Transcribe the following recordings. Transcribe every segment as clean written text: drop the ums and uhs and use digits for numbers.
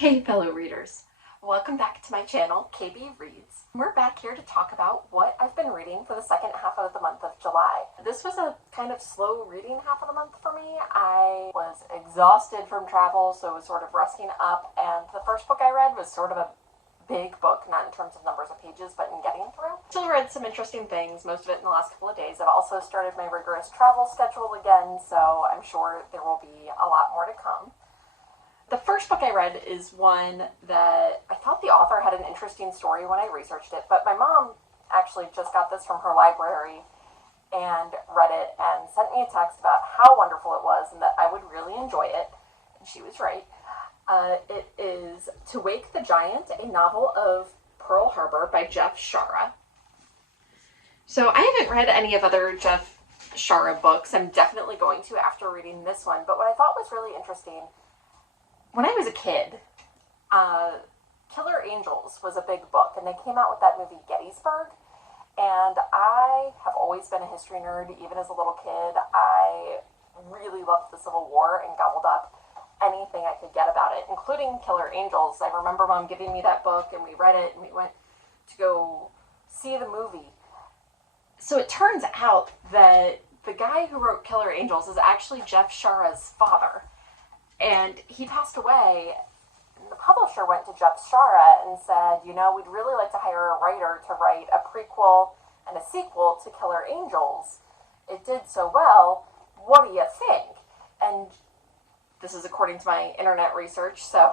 Hey fellow readers, welcome back to my channel, KB Reads. We're back here to talk about what I've been reading for the second half of the month of July. This was a kind of slow reading half of the month for me. I was exhausted from travel, so was sort of resting up, and the first book I read was sort of a big book, not in terms of numbers of pages, but in getting through. Still read some interesting things, most of it in the last couple of days. I've also started my rigorous travel schedule again, so I'm sure there will be a lot more to come. The first book I read is one that I thought the author had an interesting story when I researched it, but my mom actually just got this from her library and read it and sent me a text about how wonderful it was and that I would really enjoy it, and she was right. It is To Wake the Giant, a novel of Pearl Harbor by Jeff Shaara. So I haven't read any of other Jeff Shaara books. I'm definitely going to after reading this one, but what I thought was really interesting, when I was a kid, Killer Angels was a big book, and they came out with that movie Gettysburg, and I have always been a history nerd. Even as a little kid, I really loved the Civil War and gobbled up anything I could get about it, including Killer Angels. I remember Mom giving me that book, and we read it, and we went to go see the movie. So it turns out that the guy who wrote Killer Angels is actually Jeff Shaara's father. And he passed away, and the publisher went to Jeff Shaara and said, we'd really like to hire a writer to write a prequel and a sequel to Killer Angels. It did so well. What do you think? And this is according to my internet research, so,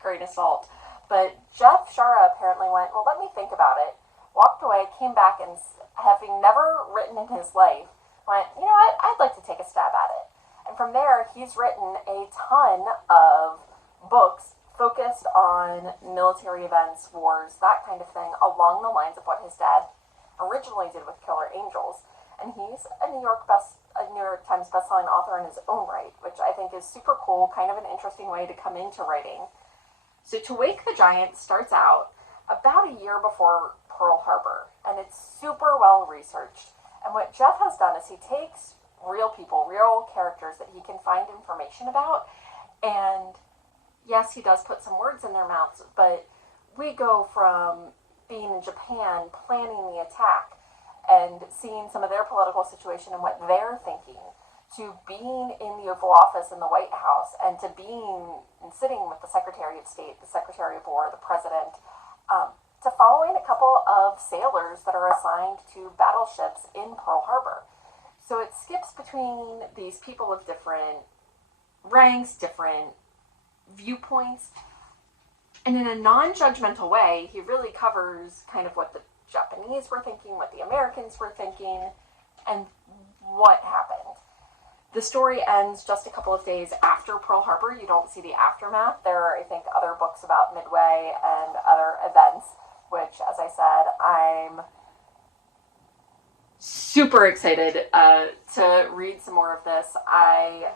grain of salt. But Jeff Shaara apparently went, well, let me think about it, walked away, came back, and having never written in his life, went, I'd like to take a stab at it. And from there, he's written a ton of books focused on military events, wars, that kind of thing, along the lines of what his dad originally did with Killer Angels. And he's a New York Times bestselling author in his own right, which I think is super cool, kind of an interesting way to come into writing. So To Wake the Giant starts out about a year before Pearl Harbor, and it's super well researched. And what Jeff has done is he takes real people, real characters that he can find information about, and yes, he does put some words in their mouths, but we go from being in Japan, planning the attack, and seeing some of their political situation and what they're thinking, to being in the Oval Office in the White House, and to being and sitting with the Secretary of State, the Secretary of War, the President, to following a couple of sailors that are assigned to battleships in Pearl Harbor. So it skips between these people of different ranks, different viewpoints, and in a non-judgmental way, he really covers kind of what the Japanese were thinking, what the Americans were thinking, and what happened. The story ends just a couple of days after Pearl Harbor. You don't see the aftermath. There are, I think, other books about Midway and other events, which, as I said, I'm super excited to read some more of this. I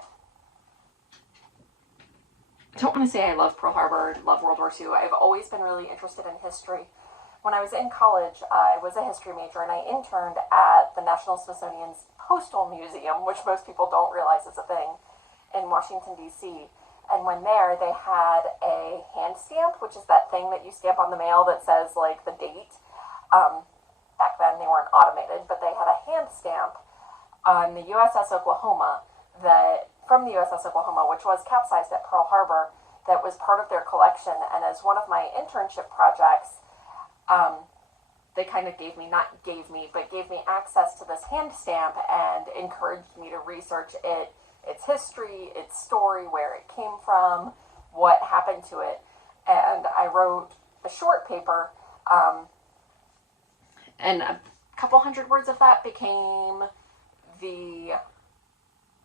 don't want to say I love Pearl Harbor, love World War II. I've always been really interested in history. When I was in college, I was a history major, and I interned at the National Smithsonian's Postal Museum, which most people don't realize is a thing, in Washington, D.C. And when there, they had a hand stamp, which is that thing that you stamp on the mail that says, the date. Back then, they weren't automated, but they had a hand stamp on the USS Oklahoma from the USS Oklahoma, which was capsized at Pearl Harbor, that was part of their collection. And as one of my internship projects, they kind of gave me access to this hand stamp and encouraged me to research it, its history, its story, where it came from, what happened to it. And I wrote a short paper, and a couple hundred words of that became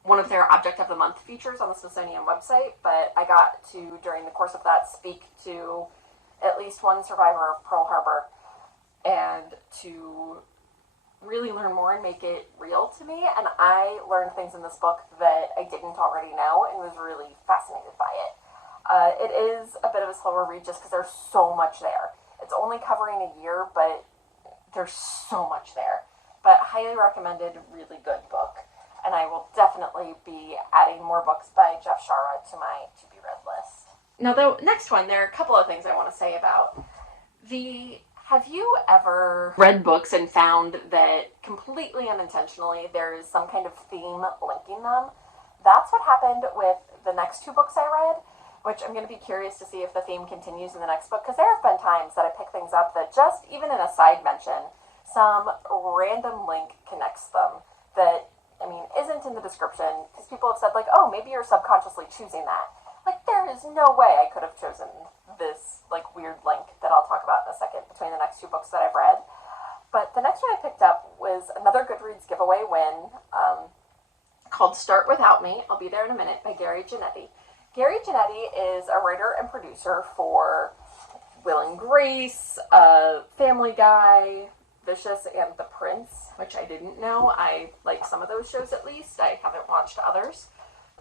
one of their Object of the Month features on the Smithsonian website, but I got to, during the course of that, speak to at least one survivor of Pearl Harbor, and to really learn more and make it real to me. And I learned things in this book that I didn't already know and was really fascinated by it. It is a bit of a slower read just because there's so much there. It's only covering a year, but there's so much there. But highly recommended, really good book. And I will definitely be adding more books by Jeff Shaara to my to-be-read list. Now, the next one, there are a couple of things I want to say about. Have you ever read books and found that completely unintentionally there is some kind of theme linking them? That's what happened with the next two books I read, which I'm going to be curious to see if the theme continues in the next book, because there have been times that I pick things up that just, even in a side mention, some random link connects them that, I mean, isn't in the description, because people have said, like, oh, maybe you're subconsciously choosing that. Like, there is no way I could have chosen this, like, weird link that I'll talk about in a second between the next two books that I've read. But the next one I picked up was another Goodreads giveaway win, called Start Without Me, I'll be there in a minute, by Gary Janetti. Gary Janetti is a writer and producer for Will and Grace, Family Guy, Vicious, and The Prince, which I didn't know. I like some of those shows at least. I haven't watched others.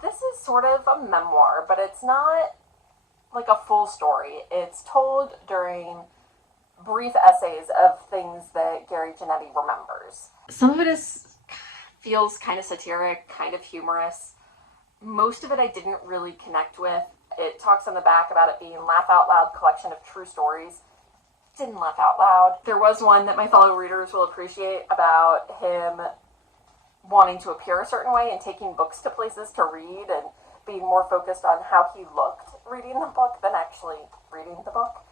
This is sort of a memoir, but it's not like a full story. It's told during brief essays of things that Gary Janetti remembers. Some of it feels kind of satiric, kind of humorous. Most of it I didn't really connect with. It talks on the back about it being laugh out loud collection of true stories. Didn't laugh out loud. There was one that my fellow readers will appreciate about him wanting to appear a certain way and taking books to places to read and being more focused on how he looked reading the book than actually reading the book.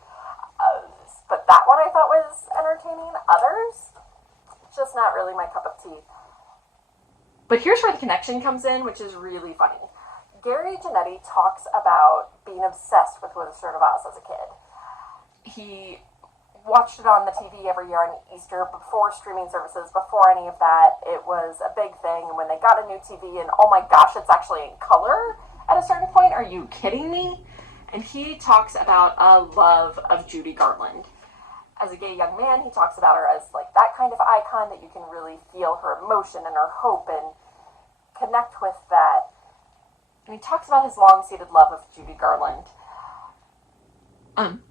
But that one I thought was entertaining. Others, just not really my cup of tea. But here's where the connection comes in, which is really funny. Gary Janetti talks about being obsessed with Wizard of Oz as a kid. He watched it on the TV every year on Easter, before streaming services, before any of that. It was a big thing. And when they got a new TV, and oh my gosh, it's actually in color at a certain point. Are you kidding me? And he talks about a love of Judy Garland. As a gay young man, he talks about her as like that kind of icon that you can really feel her emotion and her hope and connect with that. And he talks about his long-seated love of Judy Garland,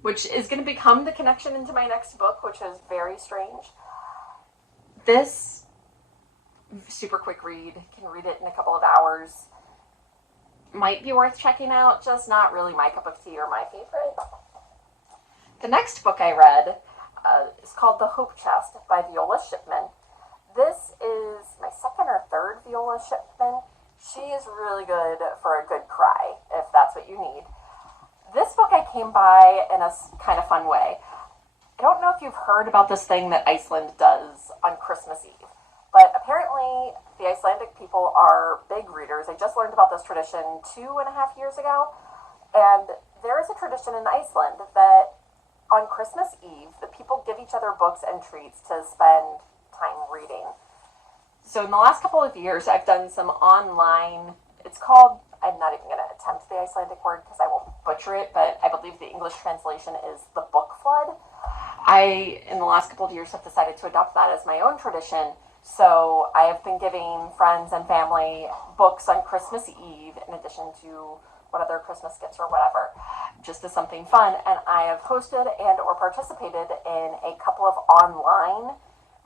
which is going to become the connection into my next book, which is very strange. This super quick read, can read it in a couple of hours. Might be worth checking out, just not really my cup of tea or my favorite. The next book I read is called The Hope Chest by Viola Shipman. This is my second or third Viola Shipman. She is really good for a good cry, if that's what you need. This book I came by in a kind of fun way. I don't know if you've heard about this thing that Iceland does on Christmas Eve, but apparently the Icelandic people are big readers. I just learned about this tradition 2.5 years ago, and there is a tradition in Iceland that on Christmas Eve, the people give each other books and treats to spend time reading. So in the last couple of years, I've done some online, it's called, I'm not even going to attempt the Icelandic word because I will butcher it, but I believe the English translation is the book flood. I, in the last couple of years, have decided to adopt that as my own tradition. So I have been giving friends and family books on Christmas Eve in addition to what other Christmas gifts or whatever, just as something fun. And I have hosted and or participated in a couple of online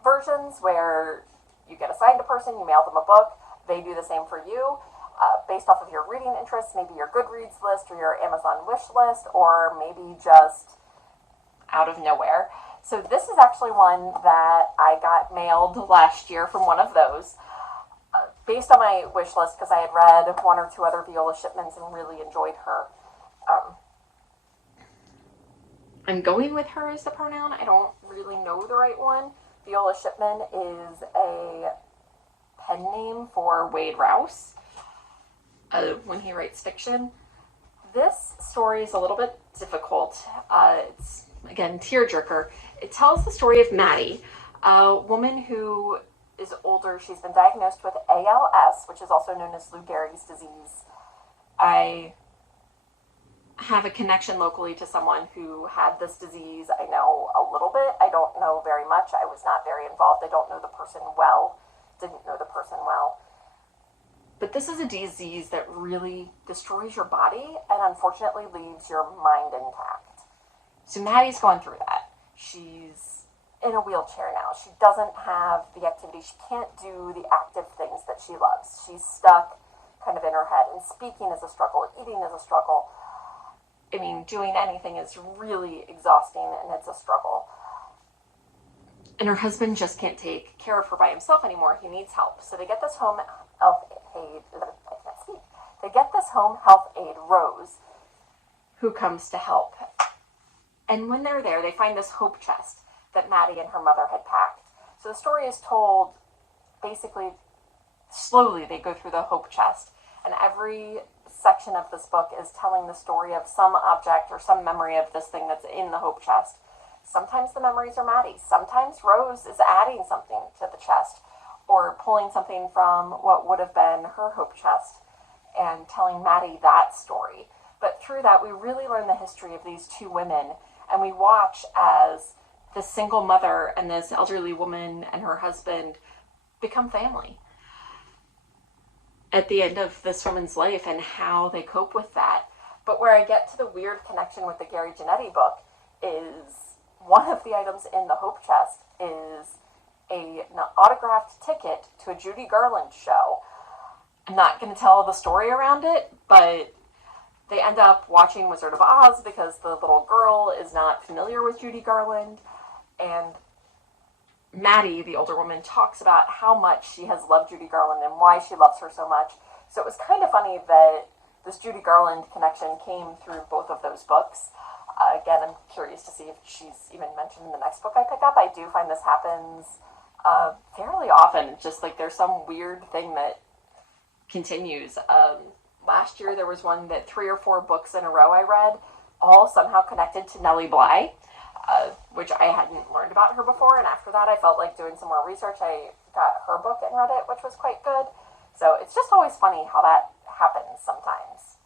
versions where you get assigned a person, you mail them a book, they do the same for you, based off of your reading interests, maybe your Goodreads list or your Amazon wish list, or maybe just out of nowhere. So this is actually one that I got mailed last year from one of those, based on my wish list, because I had read one or two other Viola Shipmans and really enjoyed her. I'm going with her as the pronoun. I don't really know the right one. Viola Shipman is a pen name for Wade Rouse when he writes fiction. This story is a little bit difficult. It's, again, tearjerker. It tells the story of Maddie, a woman who is older. She's been diagnosed with ALS, which is also known as Lou Gehrig's disease. I have a connection locally to someone who had this disease. I know a little bit. I don't know very much. I was not very involved. I don't know the person well. Didn't know the person well. But this is a disease that really destroys your body and unfortunately leaves your mind intact. So Maddie's going through that. She's in a wheelchair now. She doesn't have the activity. She can't do the active things that she loves. She's stuck kind of in her head. And speaking is a struggle. Eating is a struggle. I mean, doing anything is really exhausting and it's a struggle. And her husband just can't take care of her by himself anymore. He needs help. So they get this home health aide, I can't speak. They get this home health aide, Rose, who comes to help. And when they're there, they find this hope chest that Maddie and her mother had packed. So the story is told basically slowly. They go through the hope chest, and every section of this book is telling the story of some object or some memory of this thing that's in the hope chest. Sometimes the memories are Maddie's. Sometimes Rose is adding something to the chest or pulling something from what would have been her hope chest and telling Maddie that story. But through that, we really learn the history of these two women, and we watch as this single mother and this elderly woman and her husband become family at the end of this woman's life and how they cope with that. But where I get to the weird connection with the Gary Janetti book is one of the items in the hope chest is an autographed ticket to a Judy Garland show. I'm not going to tell the story around it, but they end up watching Wizard of Oz because the little girl is not familiar with Judy Garland. And Maddie, the older woman, talks about how much she has loved Judy Garland and why she loves her so much. So it was kind of funny that this Judy Garland connection came through both of those books. Again, I'm curious to see if she's even mentioned in the next book I pick up. I do find this happens fairly often. Just like there's some weird thing that continues. Last year there was one that 3 or 4 books in a row I read, all somehow connected to Nellie Bly, which I hadn't learned about her before. And after that, I felt like doing some more research. I got her book and read it, which was quite good. So it's just always funny how that happens sometimes.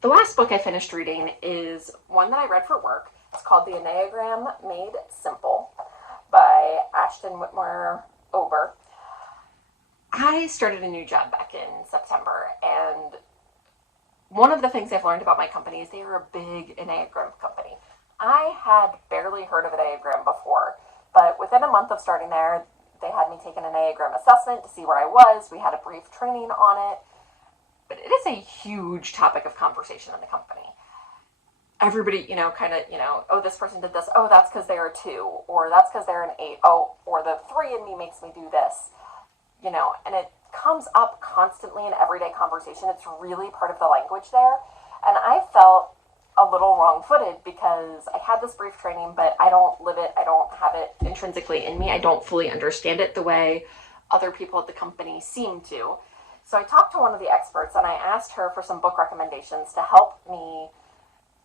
The last book I finished reading is one that I read for work. It's called The Enneagram Made Simple by Ashton Whitmoyer-Ober. I started a new job back in September, and one of the things I've learned about my company is they are a big Enneagram company. I had barely heard of Enneagram before, but within a month of starting there, they had me take an Enneagram assessment to see where I was. We had a brief training on it, but it is a huge topic of conversation in the company. Everybody, oh, this person did this. Oh, that's because they're a 2, or that's because they're an 8. Oh, or the 3 in me makes me do this. And it comes up constantly in everyday conversation. It's really part of the language there. And I felt a little wrong-footed because I had this brief training, but I don't live it. I don't have it intrinsically in me. I don't fully understand it the way other people at the company seem to. So I talked to one of the experts and I asked her for some book recommendations to help me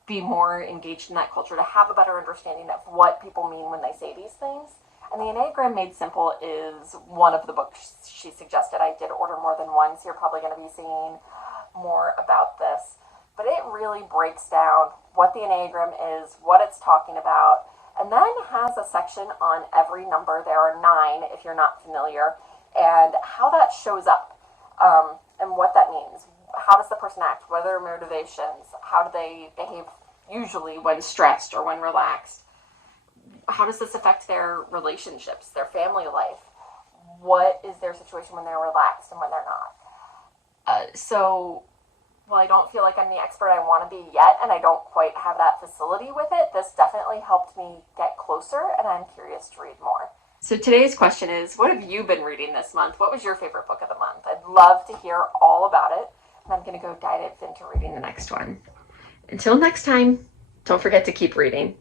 be more engaged in that culture, to have a better understanding of what people mean when they say these things. And the Enneagram Made Simple is one of the books she suggested. I did order more than one, so you're probably going to be seeing more about this. But it really breaks down what the Enneagram is, what it's talking about, and then has a section on every number. There are 9 if you're not familiar, and how that shows up, and what that means. How does the person act? What are their motivations? How do they behave usually when stressed or when relaxed? How does this affect their relationships, their family life? What is their situation when they're relaxed and when they're not? So while I don't feel like I'm the expert I want to be yet, and I don't quite have that facility with it, this definitely helped me get closer, and I'm curious to read more. So today's question is, what have you been reading this month? What was your favorite book of the month? I'd love to hear all about it, and I'm going to go dive into reading the next one. Until next time, don't forget to keep reading.